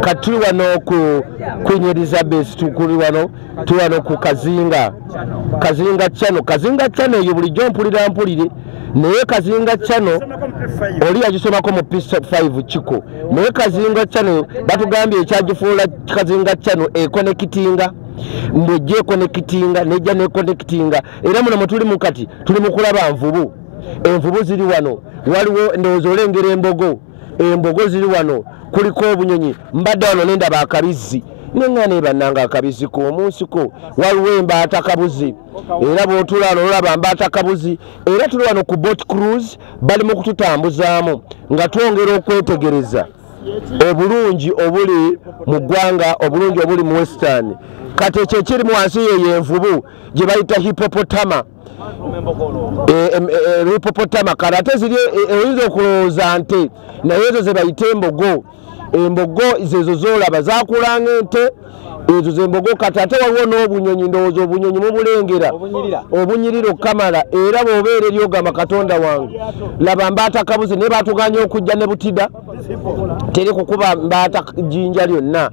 Katuli wano ku Queen Elizabeth tukuli wano tuwano ku Kazinga chano yo bulijjo mpulire naye Kazinga chano oli yagisomako mu P5 kiko naye Kazinga chano batugambye ekyagifuula Kazinga chano connectinga mbojje connectinga nejja ne connectinga era muno mutuli mukati tuli mukulaba envubu ziri wano waliwo ndowooza olengera embogo ziri wano kuliko obunyonyi mbadde wano nendaba akabizi nengane bannanga akabizi ko omunsiko waliwo embaata kabuzi era bw'otulala olaba mbaata kabuzi era tuli wano ku boat cruise bali mu kututambuzaamu nga twongera okwetegereza obulungi obuli mu ggwanga obulungi obuli mu western kati ekyo ekiri mu wansi yeyo envubu gye bayita hippopotama kati ate ziri oyinza okulowooza nte naye ezo ze bayita embogo zezo zolaba zakulanga ente ezo zembogo kati ate waliwo n'obunyonyi ndowooza obunyonyi mubulengera obunyirira okukamala era bw'obeera eri ogamba Katonda wange laba mbaata kabuzi naye batuganya okujja ne butida teri kukuba mbaata jjinja lyonna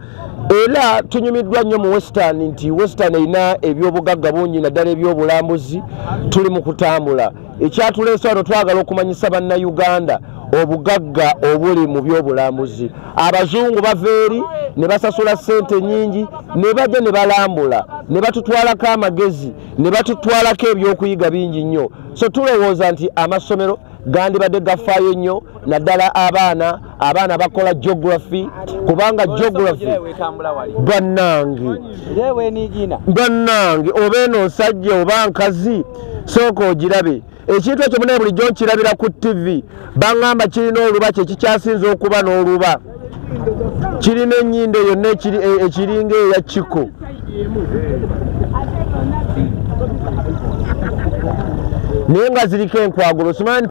era tunyumiddwa nnyo mu western nti western erina ebyobugagga bungi naddala ebyobulambuzi tuli mu kutambula ekyatuleese wano twagala okumanyisa bannayuganda obugagga obuli mu byobulambuzi abazungu bava eri ne basasula ssente nnyingi ne bajja ne balambula ne batutwalako amagezi ne batutwalako ebyokuyiga bingi nnyo so tulowooza nti amasomero gandibadde gafaayo nnyo naddala abaana bakola geography kubanga geography bannange oba eno nsajja oba nkazi sooka ogirabe ekintu ekyo munaye bulijjo nkirabira ku TV baŋŋamba kirina oluba kyekikyasinza okuba n'oluba kirina ennyindo yonna ekiringa eya kiko naye nga ziriko enkwagulo